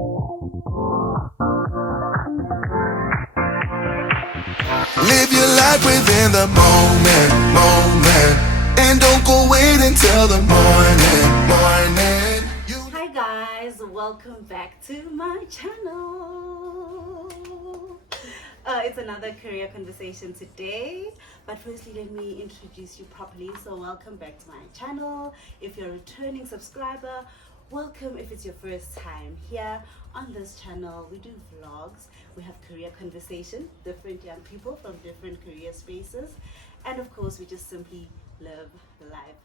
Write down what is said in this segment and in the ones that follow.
Live your life within the moment, and don't go wait until the morning. Hi guys, welcome back to my channel. It's another career conversation today, but firstly let me introduce you properly. So welcome back to my channel. If you're a returning subscriber, welcome. If it's your first time here on this channel, we do vlogs, we have career conversation, different young people from different career spaces, and of course we just simply live life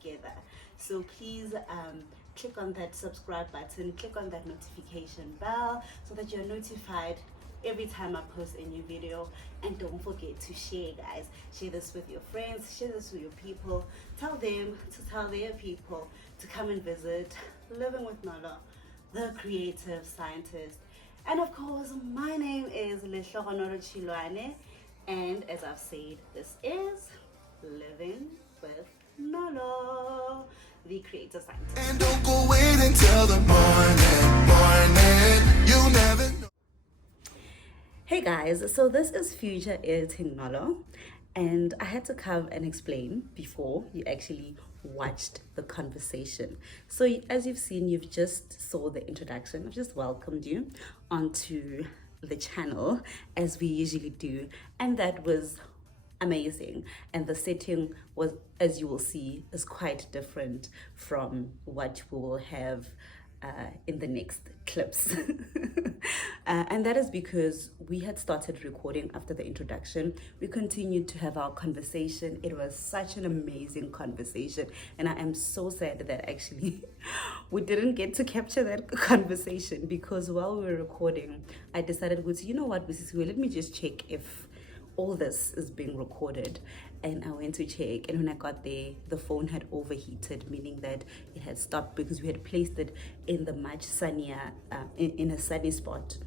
together. So please click on that subscribe button, click on that notification bell so that you're notified every time I post a new video. And don't forget to share, guys. Share this with your friends, share this with your people, tell them to tell their people to come and visit Living with Nolo, the creative scientist. And of course, my name is Nolo, and as I've said, this is Living with Nolo, the creative scientist. And don't go wait until the morning. You never know. Hey guys, so this is future editing Nolo, and I had to come and explain before you actually watched the conversation. So as you've seen, you've just saw the introduction. I've just welcomed you onto the channel as we usually do, and that was amazing. And the setting was, as you will see, is quite different from what we will have in the next clips. And that is because we had started recording after the introduction. We continued to have our conversation. It was such an amazing conversation, and I am so sad that actually we didn't get to capture that conversation, because while we were recording, I decided, you know what, Busisiwe, let me just check if all this is being recorded. And I went to check, and when I got there, the phone had overheated, meaning that it had stopped because we had placed it in the much sunnier, in a sunny spot.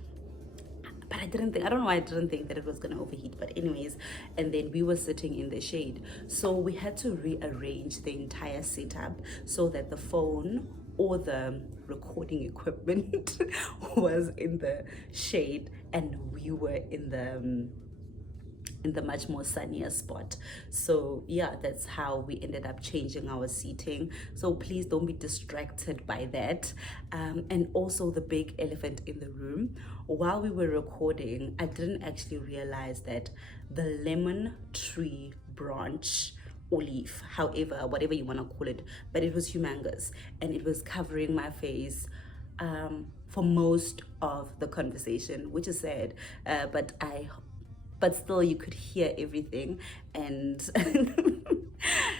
But I don't know why I didn't think that it was gonna overheat, but anyways, and then we were sitting in the shade. So we had to rearrange the entire setup so that the phone or the recording equipment was in the shade and we were in the much more sunnier spot. So yeah, that's how we ended up changing our seating. So please don't be distracted by that. And also the big elephant in the room, while we were recording, I didn't actually realize that the lemon tree branch or leaf, however, whatever you want to call it, but it was humongous and it was covering my face for most of the conversation, which is sad, but still you could hear everything, and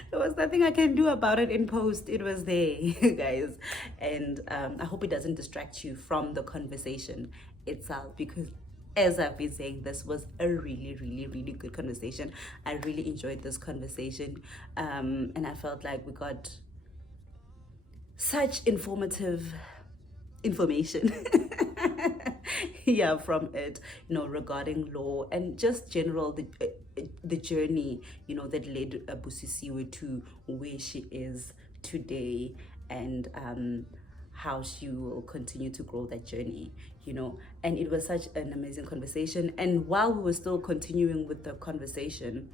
there was nothing I can do about it in post. It was there, guys, and I hope it doesn't distract you from the conversation itself, because as I've been saying, this was a really, really, really good conversation. I really enjoyed this conversation, and I felt like we got such informative information yeah, from it, regarding law and just general the journey, that led Busisiwe to where she is today, and how she will continue to grow that journey, and it was such an amazing conversation. And while we were still continuing with the conversation,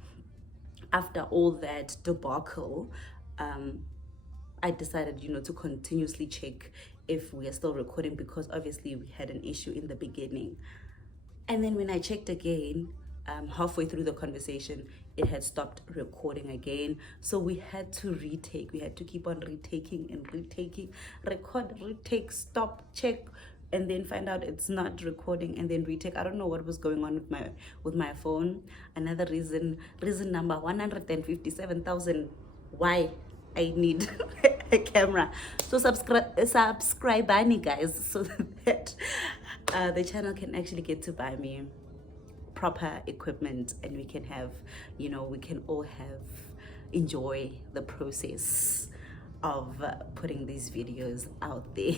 after all that debacle, I decided, to continuously check if we are still recording, because obviously we had an issue in the beginning. And then when I checked again, halfway through the conversation, it had stopped recording again. So we had to retake. We had to keep on retaking and retaking, record, retake, stop, check, and then find out it's not recording, and then retake. I don't know what was going on with my phone. Another reason number 157,000 why I need a camera. So subscribe, guys, so that the channel can actually get to buy me proper equipment, and we can have, we can all enjoy the process of putting these videos out there.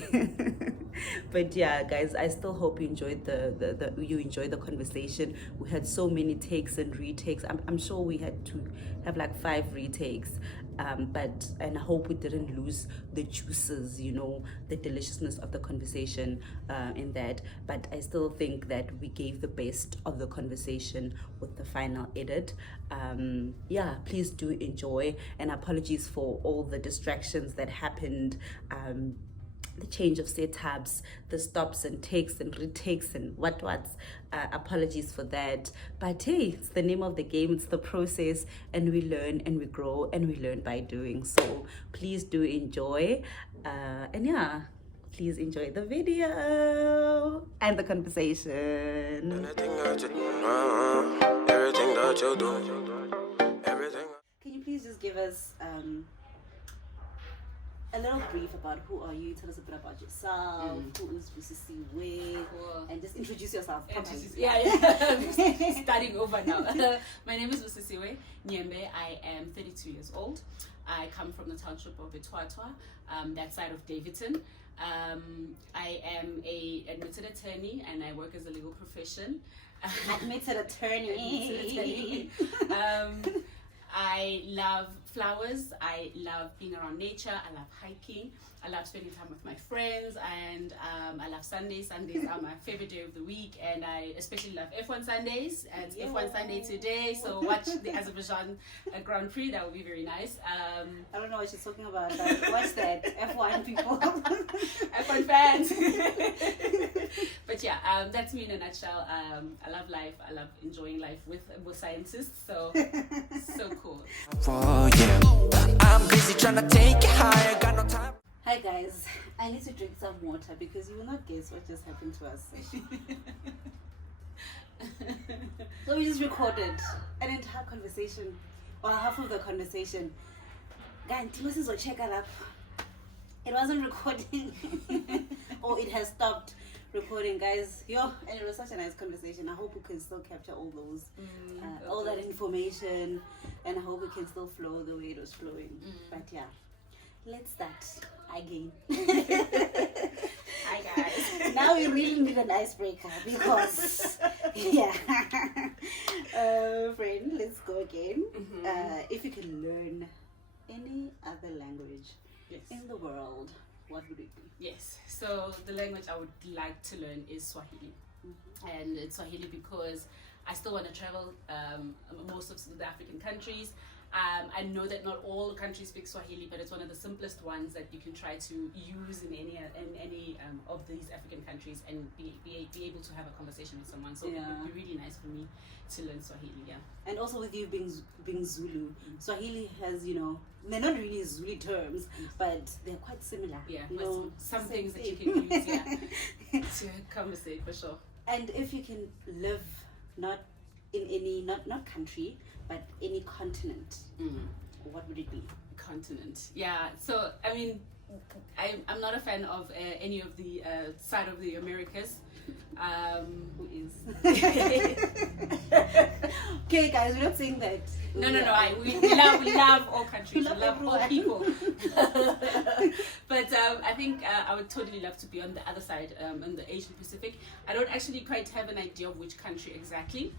But yeah, guys, I still hope you enjoyed you enjoyed the conversation. We had so many takes and retakes. I'm sure we had to have like 5 retakes. But and I hope we didn't lose the juices, you know, the deliciousness of the conversation in that. But I still think that we gave the best of the conversation with the final edit. Yeah, please do enjoy, and apologies for all the distractions that happened. The change of setups, the stops and takes and retakes and what's. Apologies for that. But hey, it's the name of the game, it's the process, and we learn and we grow and we learn by doing. So please do enjoy. And yeah, please enjoy the video and the conversation. Can you please just give us a little brief about who are you? Tell us a bit about yourself. Who is Busisiwe? And just introduce yourself. Yeah. Starting over now. My name is Busisiwe Nyembe. I am 32 years old. I come from the township of S1Ep4, that side of Davidson. I am a admitted attorney and I work as a legal profession. Admitted attorney. I love flowers, I love being around nature, I love hiking, I love spending time with my friends, and I love Sundays. Sundays are my favorite day of the week, and I especially love F1 Sundays. And it's F1 Sunday today, so watch the Azerbaijan Grand Prix, that would be very nice. I don't know what she's talking about, but watch that, F1 people. F1 fans. But yeah, that's me in a nutshell. I love life, I love enjoying life with scientists, so cool. Oh, yeah. I'm busy trying to take it higher, got no time. Hi guys, I need to drink some water because you will not guess what just happened to us. So we just recorded an entire conversation, or half of the conversation. Guys, this is what check it up. It wasn't recording, or it has stopped recording, guys. And it was such a nice conversation. I hope we can still capture all those, all that information, and I hope it can still flow the way it was flowing. But yeah, let's start again. Hi guys. Now we really need an icebreaker because yeah. Friend, let's go again. If you can learn any other language in the world, what would it be? Yes, so the language I would like to learn is Swahili. And it's Swahili because I still want to travel most of the African countries. I know that not all countries speak Swahili, but it's one of the simplest ones that you can try to use in any of these African countries and be able to have a conversation with someone. So it would be really nice for me to learn Swahili, yeah. And also with you being Zulu, Swahili has, you know, they're not really Zulu terms, but they're quite similar. Yeah, you but know, some things that you can use, yeah, to conversate for sure. And if you can live not in any not country but any continent, what would it be? Continent, yeah. So I mean, I'm not a fan of any of the side of the Americas. Who is? Okay, guys, we're not saying that. No. We love all countries. We love all people. But I think I would totally love to be on the other side, in the Asian Pacific. I don't actually quite have an idea of which country exactly.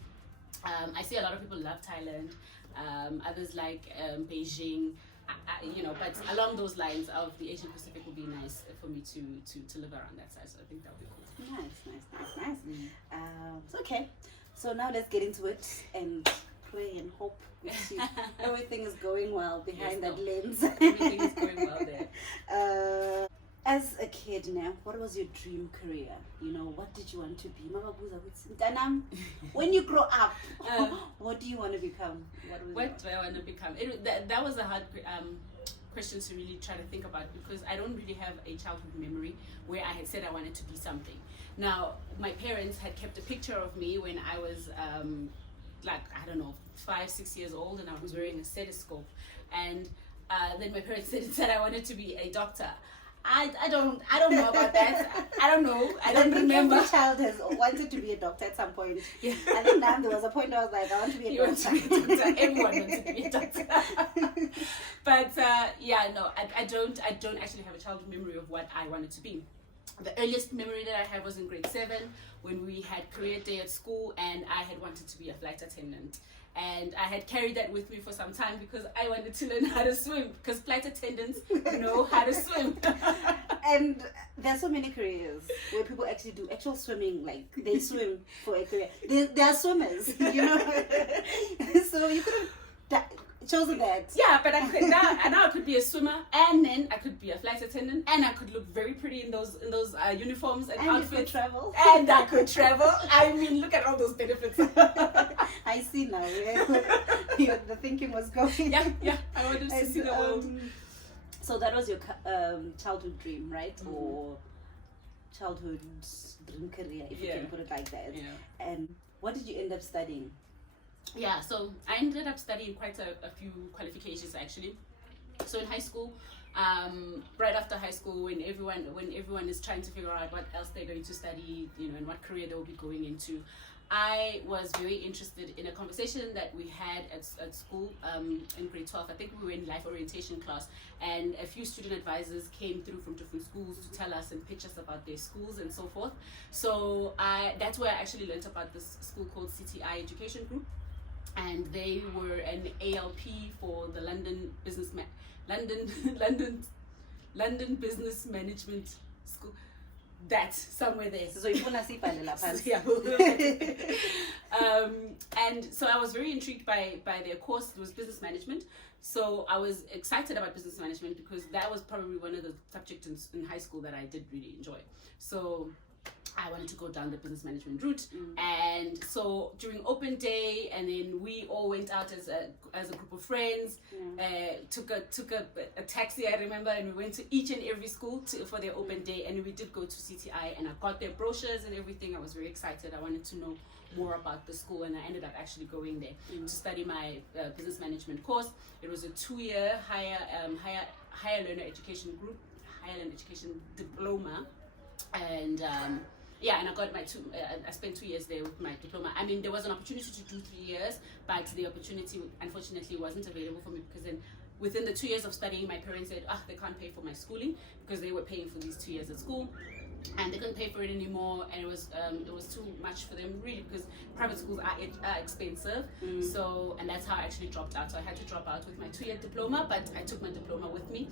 I see a lot of people love Thailand, others like Beijing, you know, but along those lines of the Asian Pacific would be nice for me to live around that side, so I think that would be cool. Nice. So, okay, so now let's get into it and pray and hope everything is going well behind that lens. Everything is going well there. As a kid now, what was your dream career? You know, what did you want to be? When you grow up, what do you want to become? What do I want to become? That was a hard question to really try to think about, because I don't really have a childhood memory where I had said I wanted to be something. Now, my parents had kept a picture of me when I was like, I don't know, 5-6 years old, and I was wearing a stethoscope. And then my parents said I wanted to be a doctor. I don't know about that. I don't know. I don't remember. Every child has wanted to be a doctor at some point. Yeah. I think now there was a point where I was like, I want to be a doctor. Everyone wants to be a doctor. But yeah, no, I don't actually have a childhood memory of what I wanted to be. the earliest memory that I have was in grade 7 when we had career day at school, and I had wanted to be a flight attendant. And I had carried that with me for some time because I wanted to learn how to swim, because flight attendants know how to swim. And there are so many careers where people actually do actual swimming, like they swim for a career. They are swimmers, you know. So you could have chosen that. Yeah, but I could now I could be a swimmer, and then I could be a flight attendant, and I could look very pretty in those uniforms and outfits. You could travel. And I could travel. I mean, look at all those benefits. I see now where the thinking was going. Yeah. I wanted to see the world. So that was your childhood dream, right? Or childhood dream career, if you can put it like that. Yeah. And what did you end up studying? Yeah, so I ended up studying quite a few qualifications actually. So in high school, right after high school, when everyone is trying to figure out what else they're going to study, you know, and what career they'll be going into, I was very interested in a conversation that we had at school in grade 12. I think we were in life orientation class, and a few student advisors came through from different schools to tell us and pitch us about their schools and so forth. So that's where I actually learned about this school called CTI Education Group, and they were an ALP for the London Business Management School. That's somewhere there. So you wanna see yeah. And so I was very intrigued by their course. It was business management. So I was excited about business management because that was probably one of the subjects in high school that I did really enjoy. So I wanted to go down the business management route. And so during open day, and then we all went out as a group of friends, took a taxi, I remember, and we went to each and every school for their open day, and we did go to CTI, and I got their brochures and everything. I was very excited. I wanted to know more about the school, and I ended up actually going there to study my business management course. It was a 2-year higher learner education group, higher learner education diploma, and and I got my I spent 2 years there with my diploma. I mean, there was an opportunity to do 3 years, but the opportunity unfortunately wasn't available for me, because then within the 2 years of studying, my parents said, they can't pay for my schooling, because they were paying for these 2 years at school, and they couldn't pay for it anymore, and it was too much for them, really, because private schools are expensive. So, and that's how I actually dropped out. So I had to drop out with my 2-year diploma, but I took my diploma with me.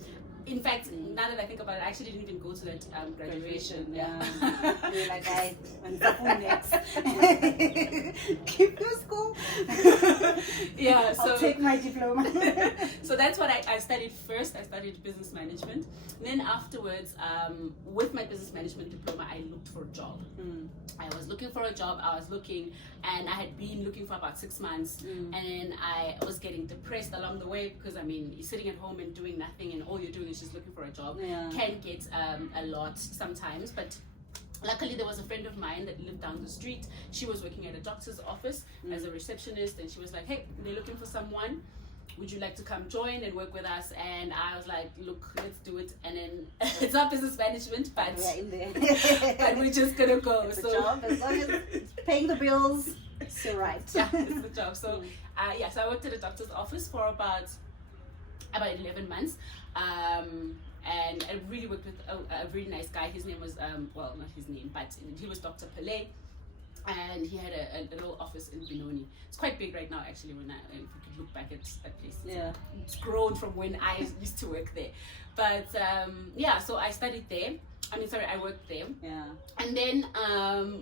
In fact, now that I think about it, I actually didn't even go to that graduation. Yeah. You're like, when the phone next. Keep your school. Yeah, so I'll take my diploma. So that's what I studied first. I studied business management. Then afterwards, with my business management diploma, I looked for a job. I was looking for a job. And I had been looking for about 6 months, and then I was getting depressed along the way, because I mean, you're sitting at home and doing nothing, and all you're doing is just looking for a job. Can get a lot sometimes, but luckily there was a friend of mine that lived down the street. She was working at a doctor's office as a receptionist, and she was like, hey, they're looking for someone, would you like to come join and work with us? And I was like, look, let's do it. And then it's not business management, but we're in there. but we're just gonna go. It's so a job, as long as it's paying the bills, it's all right. Yeah, it's the job. So so I worked at a doctor's office for about 11 months, and I really worked with a really nice guy. His name was not his name, but he was Dr. Pele, and he had a little office in Benoni. It's quite big right now, actually. If you could look back at that place, it's grown from when I used to work there. But so I studied there. I worked there. Yeah. And then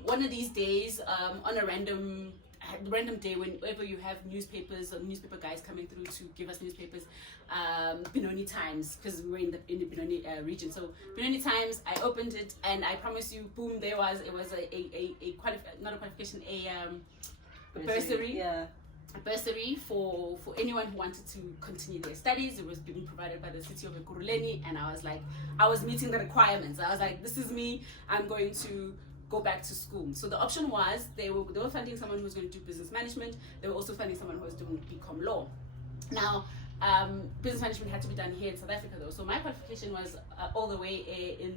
one of these days, on a random day, whenever you have newspapers or newspaper guys coming through to give us newspapers, Benoni Times, because we were in the Benoni region. So Benoni Times, I opened it, and I promise you, boom, it was a bursary. Yeah. A bursary for anyone who wanted to continue their studies. It was being provided by the city of Ekurhuleni, and I was meeting the requirements. I was like, this is me, I'm going to go back to school. So the option was, they were funding someone who was going to do business management. They were also funding someone who was doing BCom law. Now, business management had to be done here in South Africa though. So my qualification was all the way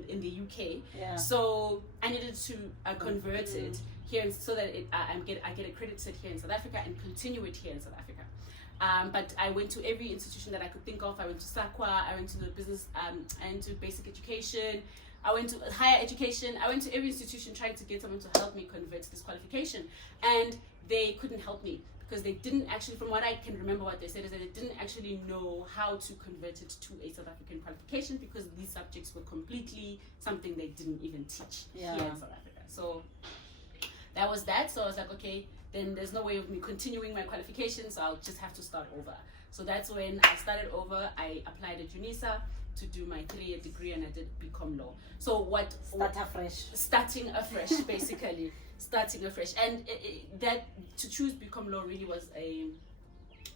in the UK. Yeah. So I needed to convert it here, so that I get accredited here in South Africa and continue it here in South Africa. But I went to every institution that I could think of. I went to SAQA, I went to the business, and to basic education. I went to higher education. I went to every institution trying to get someone to help me convert this qualification, and they couldn't help me because they didn't actually, from what I can remember, what they said is that they didn't actually know how to convert it to a South African qualification because these subjects were completely something they didn't even teach here in South Africa. So that was that. So I was like, okay, then there's no way of me continuing my qualification, so I'll just have to start over. So that's when I started over. I applied at UNISA to do my 3-year degree, and I did BCom Law. So starting afresh, basically. Starting afresh. And that to choose BCom Law really was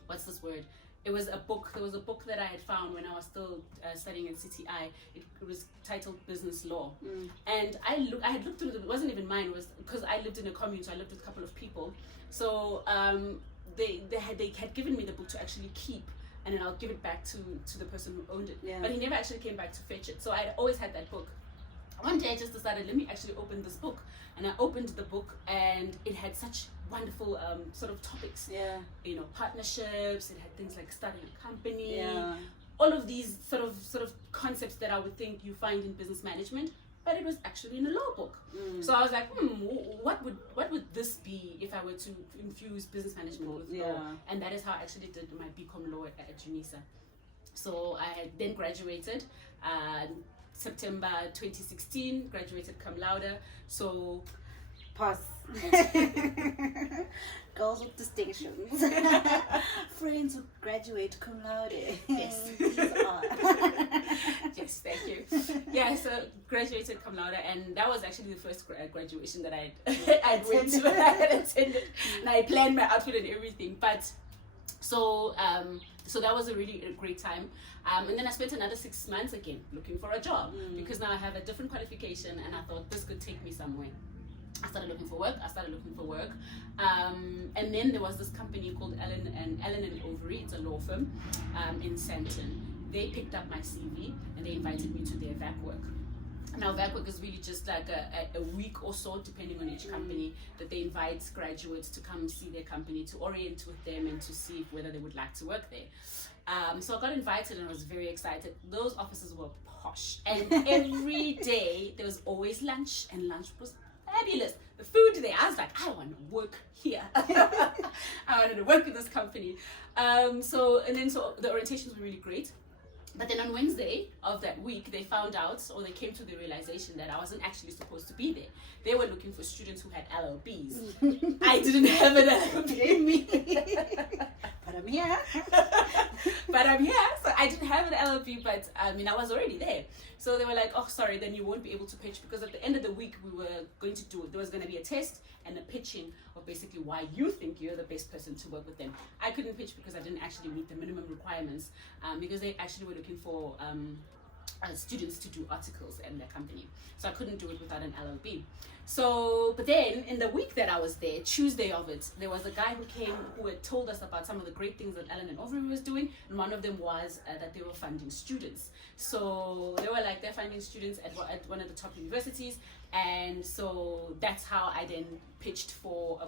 what's this word? It was a book. There was a book that I had found when I was still studying at CTI. It was titled Business Law, and I had looked through it. It wasn't even mine. It was because I lived in a commune, so I lived with a couple of people. So they had given me the book to actually keep, and then I'll give it back to the person who owned it. But he never actually came back to fetch it. So I'd always had that book. One day I just decided, let me actually open this book, and I opened the book, and it had such wonderful sort of topics. You know, partnerships. It had things like starting a company. All of these sort of concepts that I would think you find in business management, but it was actually in a law book. So I was like, what would this be if I were to infuse business management with law? And that is how I actually did my BCom Law at UNISA. So I had then graduated. September 2016, graduated cum laude. So Pass. Girls with distinctions. Friends who graduate cum laude. Yes. These are. Yes, thank you. Yeah, so graduated cum laude, and that was actually the first graduation that I went to. I had attended, and I planned my outfit and everything. But so that was a really great time. And then I spent another 6 months again looking for a job because now I have a different qualification, and I thought this could take me somewhere. I started looking for work. And then there was this company called Allen and Overy. It's a law firm in Sandton. They picked up my CV and they invited me to their VAC work. Now, VAC work is really just like a week or so, depending on each company, that they invite graduates to come see their company, to orient with them, and to see whether they would like to work there. So I got invited, and I was very excited. Those offices were posh, and every day there was always lunch, and lunch was fabulous. The food there, I was like, I want to work here. I wanted to work with this company. So the orientations were really great. But then on Wednesday of that week, they found out, or they came to the realization that I wasn't actually supposed to be there. They were looking for students who had LLBs. I didn't have an LLB in me. But I'm here. So I didn't have an LLB, but I mean, I was already there. So they were like, oh, sorry, then you won't be able to pitch, because at the end of the week, there was going to be a test and a pitching of basically why you think you're the best person to work with them. I couldn't pitch because I didn't actually meet the minimum requirements, because they actually were looking for students to do articles in their company. So I couldn't do it without an LLB. So, but then in the week that I was there, Tuesday of it, there was a guy who came who had told us about some of the great things that Allen and Overy was doing, and one of them was that they were funding students. So they were like, they're funding students at one of the top universities, and so that's how I then pitched for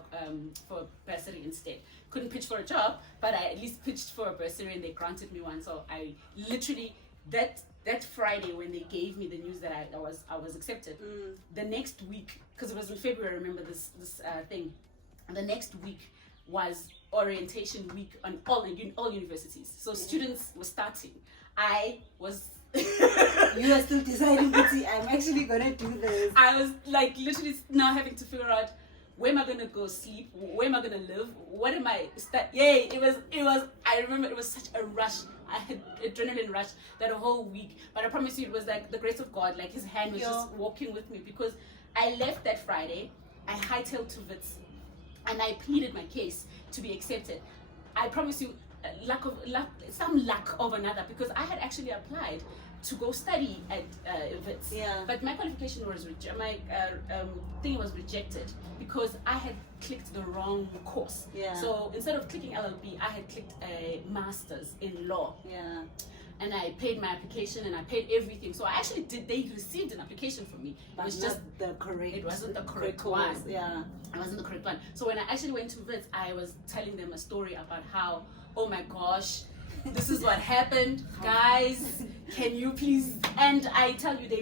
a bursary instead. Couldn't pitch for a job, but I at least pitched for a bursary, and they granted me one. So I literally that Friday, when they gave me the news that I was accepted, the next week, because it was in February, I remember this thing. The next week was orientation week on all universities. So students were starting. I was. You are still deciding, Betty, I'm actually gonna do this. I was like literally now having to figure out, where am I gonna go sleep? Where am I gonna live? What am I Yay! It was. I remember it was such a rush. I had adrenaline rush that whole week. But I promise you, it was like the grace of God. Like His hand was just walking with me, because I left that Friday. I hightailed to Wits, and I pleaded my case to be accepted. I promise you, some luck of another, because I had actually applied to go study at Wits. But my qualification was thing was rejected because I had clicked the wrong course. So instead of clicking LLB, I had clicked a master's in law. And I paid my application and I paid everything. So I actually they received an application from me. But it was just it wasn't the correct one. It wasn't the correct one. So when I actually went to Wits, I was telling them a story about how, oh my gosh, this is what happened, guys. Can you please? And I tell you, they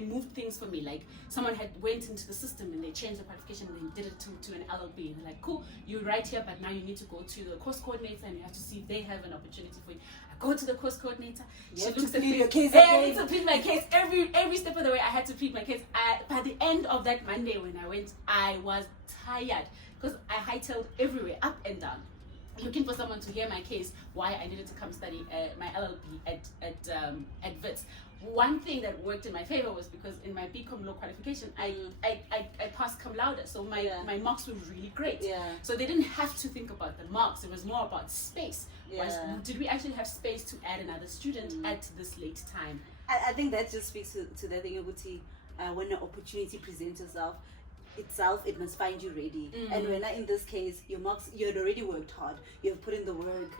moved things for me. Like someone had went into the system and they changed the qualification and they did it to an LLB. And they're like, cool, you're right here, but now you need to go to the course coordinator and you have to see if they have an opportunity for you. I go to the course coordinator. She looks at me. Your case I had to plead my case every step of the way. I had to plead my case. By the end of that Monday when I went, I was tired because I hightailed everywhere, up and down, looking for someone to hear my case, why I needed to come study my LLB at WITS. One thing that worked in my favor was because in my BCom law qualification, I passed cum laude, so my marks were really great. Yeah. So they didn't have to think about the marks. It was more about space. Yeah. Did we actually have space to add another student at this late time? I think that just speaks to that thing, Uguti, when an opportunity presents itself, it must find you ready. And when in this case, your marks, you had already worked hard, you have put in the work.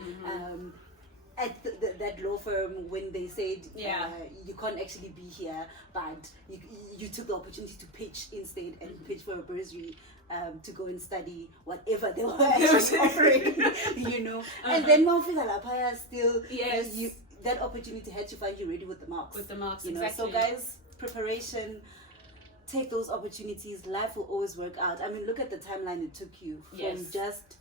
At that law firm, when they said you can't actually be here, but you took the opportunity to pitch instead and pitch for a bursary to go and study whatever they were actually offering, you know. And then Mawfika still, that opportunity had to find you ready with the marks. With the marks, you know. exactly. So guys, preparation. Take those opportunities. Life will always work out. I mean, look at the timeline it took you from just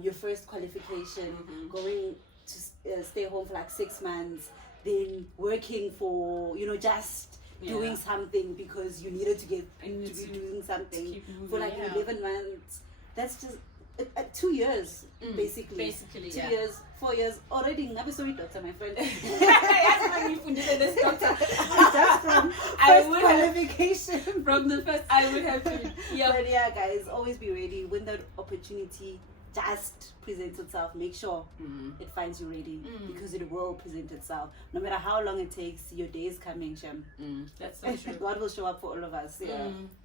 your first qualification, going to stay home for like 6 months, then working for, you know, just doing something because you needed to get to be doing something for like 11 months. That's just 2 years, basically 2 years, 4 years already. I'm sorry, doctor, my friend. Just from first qualification. From the first, I would have to. But yeah, guys, always be ready when that opportunity just presents itself. Make sure it finds you ready, because it will present itself. No matter how long it takes, your day is coming, Shem. That's so true. God will show up for all of us.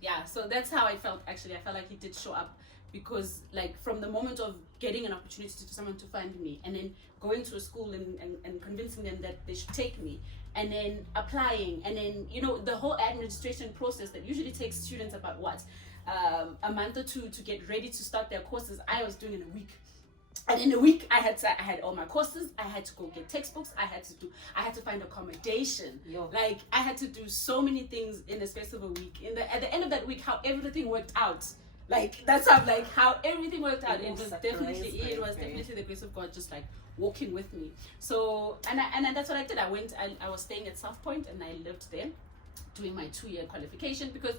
Yeah, so that's how I felt. Actually, I felt like he did show up, because like from the moment of getting an opportunity to someone to find me, and then going to a school and convincing them that they should take me, and then applying, and then, you know, the whole administration process that usually takes students about a month or two to get ready to start their courses, I was doing in a week. And in a week, I had all my courses. I had to go get textbooks. I had to find accommodation. Like, I had to do so many things in the space of a week. At the end of that week, how everything worked out. Like, that's how everything worked out. It was definitely the grace of God, just like walking with me. So, and that's what I did. I was staying at South Point, and I lived there, doing my 2-year qualification, because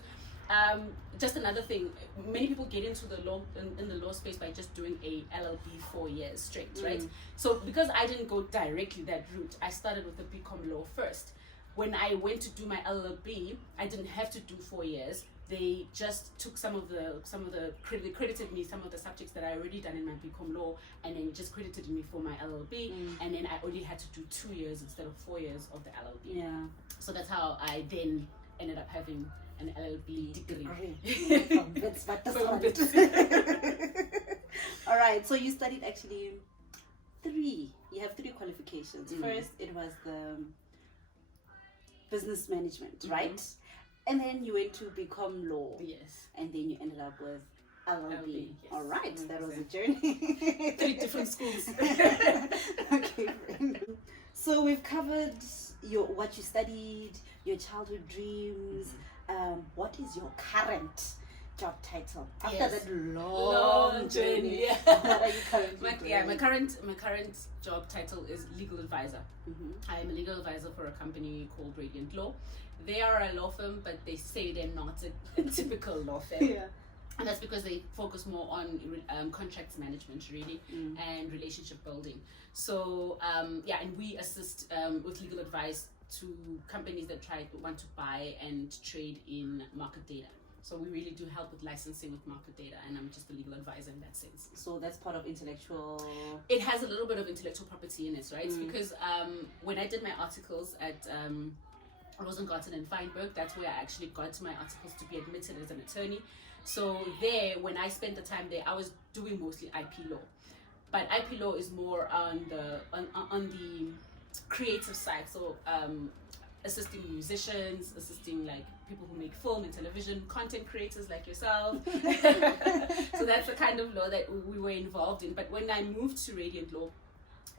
just another thing, many people get into the law in the law space by just doing a LLB 4 years straight, right? So because I didn't go directly that route, I started with the BCom law first. When I went to do my LLB, I didn't have to do 4 years. They just took they credited me some of the subjects that I already done in my BCom law, and then just credited me for my LLB, and then I only had to do 2 years instead of 4 years of the LLB. So that's how I then ended up having an LLB degree. From Wits. All right, so you studied actually 3. You have 3 qualifications. First, it was the business management, right? And then you went to become law. Yes. And then you ended up with LLB. Yes. All right, that was a journey. 3 different schools. Okay, friend. So we've covered what you studied, your childhood dreams. What is your current job title after that long journey? What are you currently doing? My current job title is legal advisor. I am a legal advisor for a company called Radiant Law. They are a law firm, but they say they're not a typical law firm. And that's because they focus more on contracts management, really, and relationship building. So, and we assist with legal advice to companies that want to buy and trade in market data. So we really do help with licensing with market data, and I'm just a legal advisor in that sense. So that's part of intellectual... It has a little bit of intellectual property in it, right? Because when I did my articles at Rosengarten and Feinberg, that's where I actually got my articles to be admitted as an attorney. So there, when I spent the time there, I was doing mostly IP law. But IP law is more on the creative side. So assisting musicians, assisting like people who make film and television, content creators like yourself. So that's the kind of law that we were involved in. But when I moved to Radiant Law,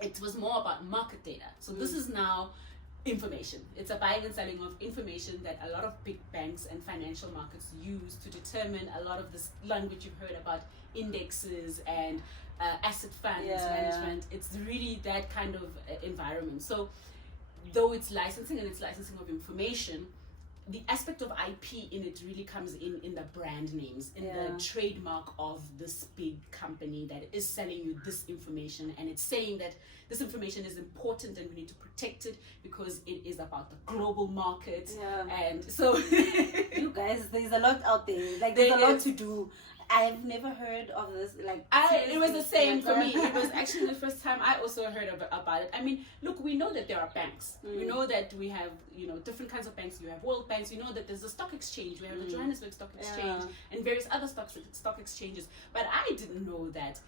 it was more about market data. So this is now information. It's a buying and selling of information that a lot of big banks and financial markets use to determine a lot of this language you've heard about, indexes and asset funds management. It's really that kind of environment. So though it's licensing and it's licensing of information, the aspect of IP in it really comes in the brand names, in the trademark of this big company that is selling you this information, and it's saying that this information is important and we need to protect it because it is about the global market. And so you guys, there's a lot out there. Like there's a lot to do. I've never heard of this. Like it was the same for me. It was actually the first time I also heard about it. I mean, look, we know that there are banks. We know that we have, different kinds of banks. You have world banks. You know that there's a stock exchange. We have the Johannesburg Stock Exchange and various other stock exchanges. But I didn't know that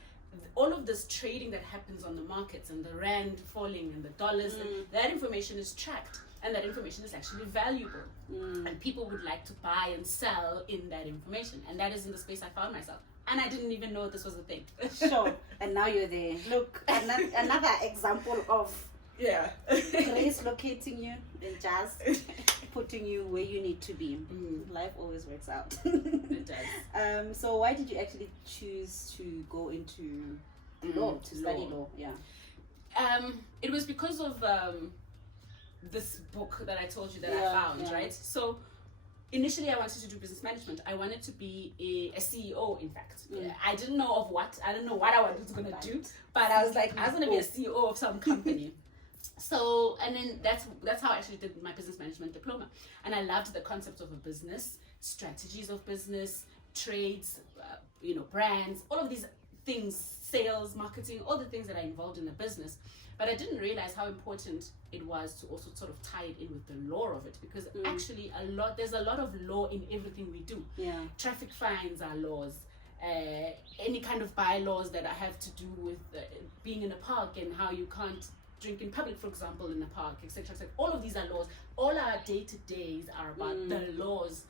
all of this trading that happens on the markets and the rand falling and the dollars, that information is tracked. And that information is actually valuable. And people would like to buy and sell in that information. And that is in the space I found myself. And I didn't even know this was a thing. Sure. And now you're there. Look, another example of Grace locating you and just putting you where you need to be. Life always works out. It does. So why did you actually choose to go into law, to study law? It was because of this book that I told you that I found, right? So initially I wanted to do business management. I wanted to be a CEO, in fact. I didn't know of what. I didn't know what I was going to do, but I was like, I was going to be a CEO of some company. So, and then that's how I actually did my business management diploma. And I loved the concept of a business, strategies of business, trades, brands, all of these things, sales, marketing, all the things that are involved in a business. But I didn't realize how important it was to also sort of tie it in with the law of it, because actually there's a lot of law in everything we do. Traffic fines are laws. Any kind of bylaws that have to do with being in a park and how you can't drink in public, for example, in a park, etc. All of these are laws. All our day-to-days are about the laws.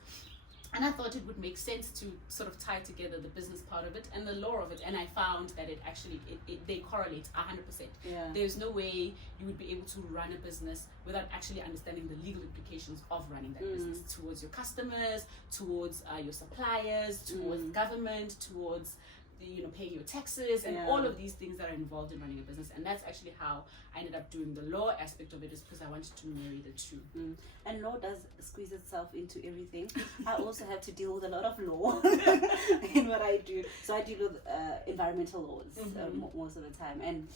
And I thought it would make sense to sort of tie together the business part of it and the law of it. And I found that it actually, they correlate 100%. There's no way you would be able to run a business without actually understanding the legal implications of running that business towards your customers, towards your suppliers, towards government, towards paying your taxes and all of these things that are involved in running a business. And that's actually how I ended up doing the law aspect of it, is because I wanted to marry the two. And law does squeeze itself into everything. I also have to deal with a lot of law in what I do. So I deal with environmental laws most of the time, and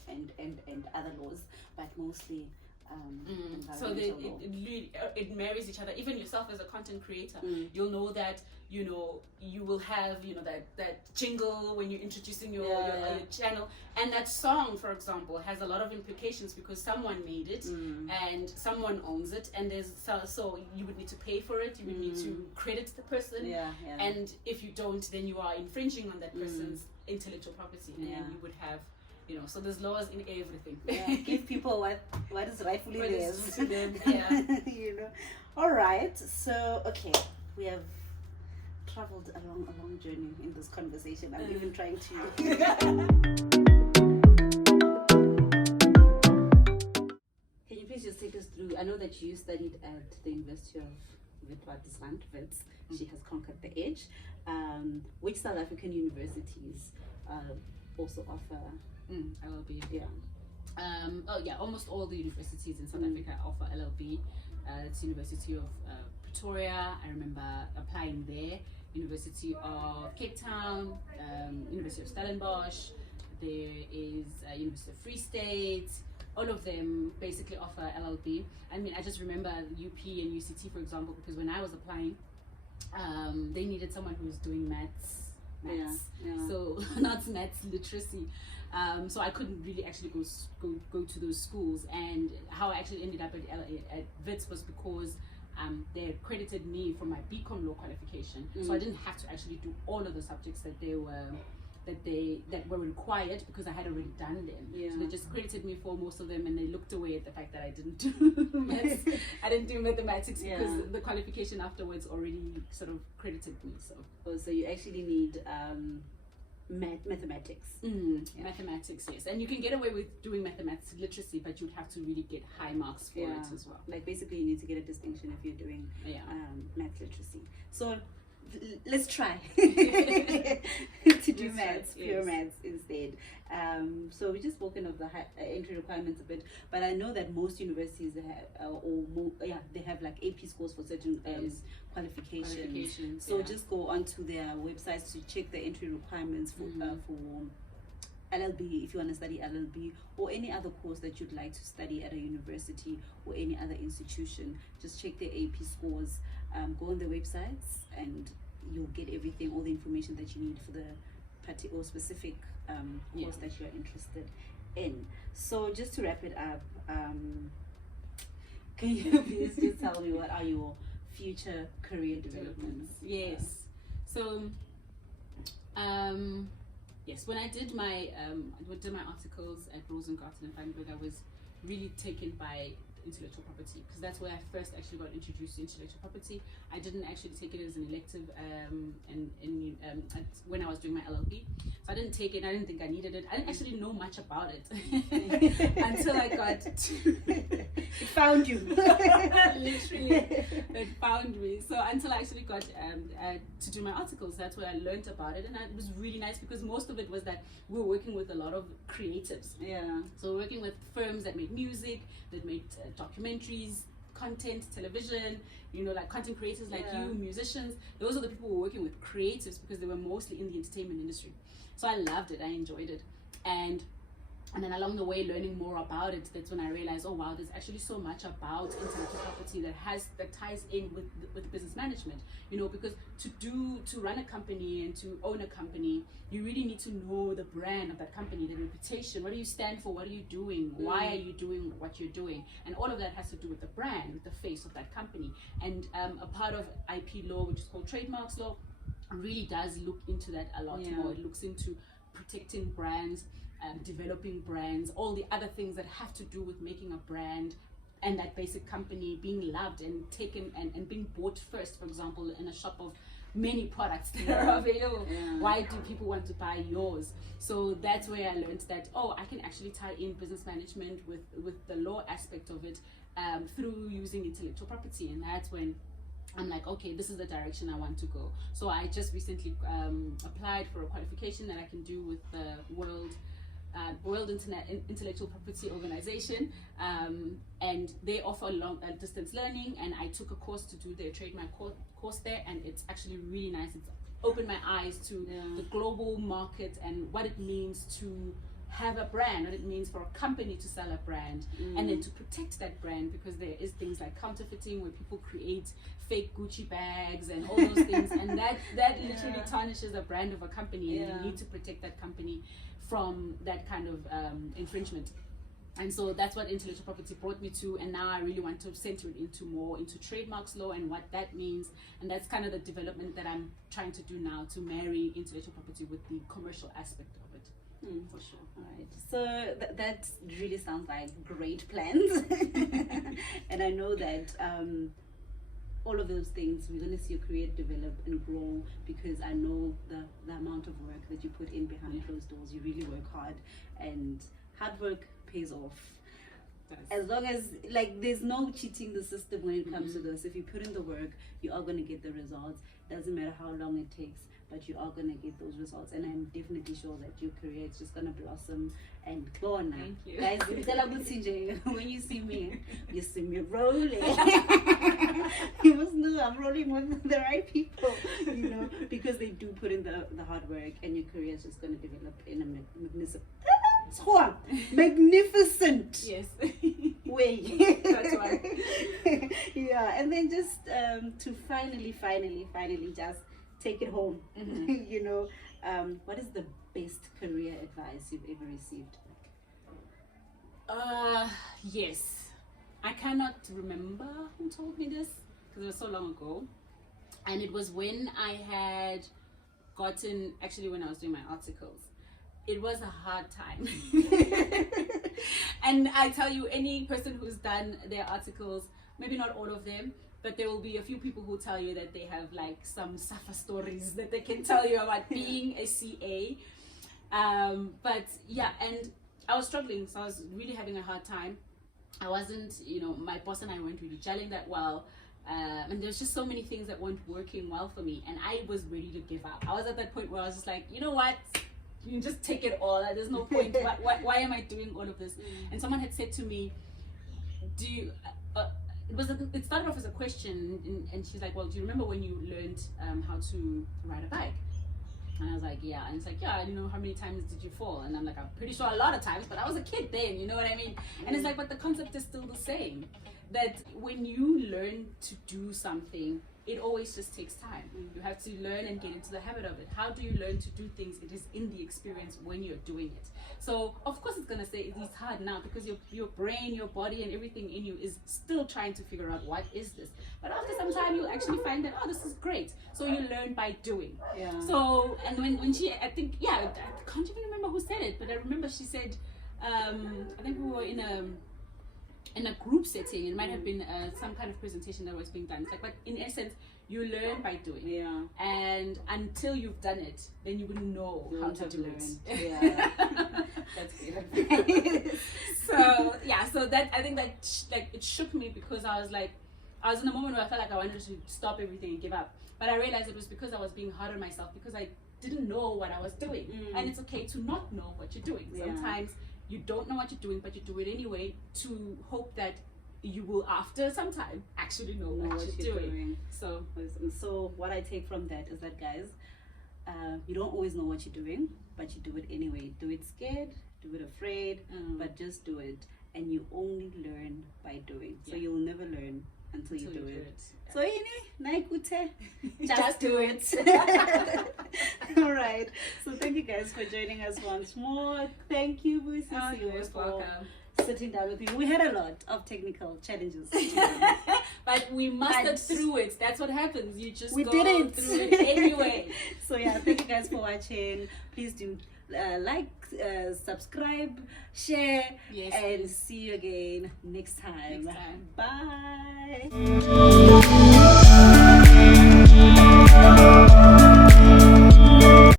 other laws, but mostly so it marries each other. Even yourself as a content creator, you'll know that you will have that jingle when you're introducing your channel, and that song, for example, has a lot of implications because someone made it and someone owns it, and there's so you would need to pay for it, you would need to credit the person, and if you don't, then you are infringing on that person's intellectual property, and then you would have so there's laws in everything. Give people what is rightfully theirs. To them. All right. So we have traveled along a long journey in this conversation. I'm even trying to. Can you please just take us through? I know that you studied at the University of Witwatersrand, Wits. She has conquered the edge. Which South African universities also offer LLB? Almost all the universities in South Africa offer LLB. It's University of Pretoria. I remember applying there. University of Cape Town, University of Stellenbosch. There is University of Free State. All of them basically offer LLB. I mean, I just remember UP and UCT, for example, because when I was applying, they needed someone who was doing maths. So not maths literacy. So I couldn't really actually go to those schools. And how I actually ended up at Wits was because they accredited me for my BCom law qualification. So I didn't have to actually do all of the subjects that were required because I had already done them. So they just credited me for most of them, and they looked away at the fact that I didn't do maths. I didn't do mathematics because the qualification afterwards already sort of credited me. So you actually need mathematics. Mathematics, yes, and you can get away with doing mathematics literacy, but you'd have to really get high marks for it as well. Like basically, you need to get a distinction if you're doing math literacy. So let's try to do maths, pure maths instead. So we've just spoken of the entry requirements a bit, but I know that most universities have, they have like AP scores for certain qualifications. So just go onto their websites to check the entry requirements for LLB, if you want to study LLB or any other course that you'd like to study at a university or any other institution. Just check their AP scores, go on their websites, and you'll get everything, all the information that you need for the particular specific course that you're interested in. So just to wrap it up, can you please just tell me what are your future career developments? Yes. So yes, when I did my articles at Rosengarten and Feinberg, I was really taken by intellectual property, because that's where I first actually got introduced to intellectual property. I didn't actually take it as an elective when I was doing my LLB, so I didn't take it. I didn't think I needed it. I didn't actually know much about it until I got to it found you. Literally, it found me. So until I actually got to do my articles, that's where I learned about it, and it was really nice because most of it was that we were working with a lot of creatives. So we're working with firms that made music, that made documentaries, content, television, like content creators like you, musicians. Those are the people who were working with, creatives, because they were mostly in the entertainment industry. So I loved it, I enjoyed it. And then along the way, learning more about it, that's when I realized, oh wow, there's actually so much about intellectual property that ties in with business management. Because to run a company and to own a company, you really need to know the brand of that company, the reputation. What do you stand for? What are you doing? Why are you doing what you're doing? And all of that has to do with the brand, with the face of that company. And a part of IP law, which is called trademarks law, really does look into that a lot more. It looks into protecting brands, developing brands, all the other things that have to do with making a brand and that basic company being loved and taken and being bought first, for example, in a shop of many products that are available. Why do people want to buy yours? So that's where I learned that, I can actually tie in business management with the law aspect of it through using intellectual property. And that's when I'm like, okay, this is the direction I want to go. So I just recently applied for a qualification that I can do with the World Internet Intellectual Property Organization, and they offer long distance learning, and I took a course to do their trademark course there, and it's actually really nice. It's opened my eyes to the global market and what it means to have a brand, what it means for a company to sell a brand, and then to protect that brand, because there is things like counterfeiting where people create fake Gucci bags and all those things, and that literally tarnishes the brand of a company, and you need to protect that company from that kind of infringement. And so that's what intellectual property brought me to, and now I really want to center it into trademarks law and what that means, and that's kind of the development that I'm trying to do now, to marry intellectual property with the commercial aspect of it. For sure. All right. So that really sounds like great plans, and I know that all of those things, we're going to see your career develop and grow, because I know the amount of work that you put in behind closed doors. You really work hard, and hard work pays off. As long as, there's no cheating the system when it comes to this. If you put in the work, you are going to get the results. Doesn't matter how long it takes, but you are going to get those results. And I'm definitely sure that your career is just going to blossom and go on now. Thank you. Guys, when you see me rolling. You must know I'm rolling with the right people, because they do put in the hard work, and your career is just going to develop in a magnificent way. That's why. And then just to finally just take it home. What is the best career advice you've ever received? Yes. I cannot remember who told me this, because it was so long ago. And it was when I had when I was doing my articles. It was a hard time. And I tell you, any person who's done their articles, maybe not all of them, but there will be a few people who tell you that they have like some suffer stories that they can tell you about being a CA. But yeah, and I was struggling, so I was really having a hard time. I wasn't, my boss and I weren't really gelling that well. And there's just so many things that weren't working well for me, and I was ready to give up. I was at that point where I was just like, you know what, you can just take it all. There's no point. Why am I doing all of this? And someone had said to me, do you it started off as a question, and she's like, well, do you remember when you learned how to ride a bike? And I was like, yeah. And it's like, yeah, how many times did you fall? And I'm like, I'm pretty sure a lot of times, but I was a kid then, you know what I mean? And it's like, but the concept is still the same. That when you learn to do something, it always just takes time. You have to learn and get into the habit of it. How do you learn to do things? It is in the experience when you're doing it. So of course it's gonna say it is hard now, because your brain, your body, and everything in you is still trying to figure out what is this. But after some time, you actually find that, oh, this is great. So you learn by doing. Yeah. So, and when she, I think, yeah, I can't even remember who said it, but I remember she said, I think we were in a group setting. It might have been some kind of presentation that was being done. It's like, but in essence, you learn by doing. Yeah. And until you've done it, then you wouldn't know how to do it. Yeah. That's good. So yeah, so that, I think that it shook me, because I was in a moment where I felt like I wanted to stop everything and give up. But I realized it was because I was being hard on myself, because I didn't know what I was doing. And it's okay to not know what you're doing. Sometimes you don't know what you're doing, but you do it anyway, to hope that you will, after some time, actually know what you're doing. So what I take from that is that, guys, you don't always know what you're doing, but you do it anyway. Do it scared, do it afraid, but just do it. And you only learn by doing. So you'll never learn until you do it. So just do it. All right. So thank you guys for joining us once more. Thank you, Busisiwe, for sitting down with me. We had a lot of technical challenges, but we mustered through it. That's what happens. You just go did it through it anyway. So yeah, thank you guys for watching. Please do like, subscribe, share, and see you again next time. Bye.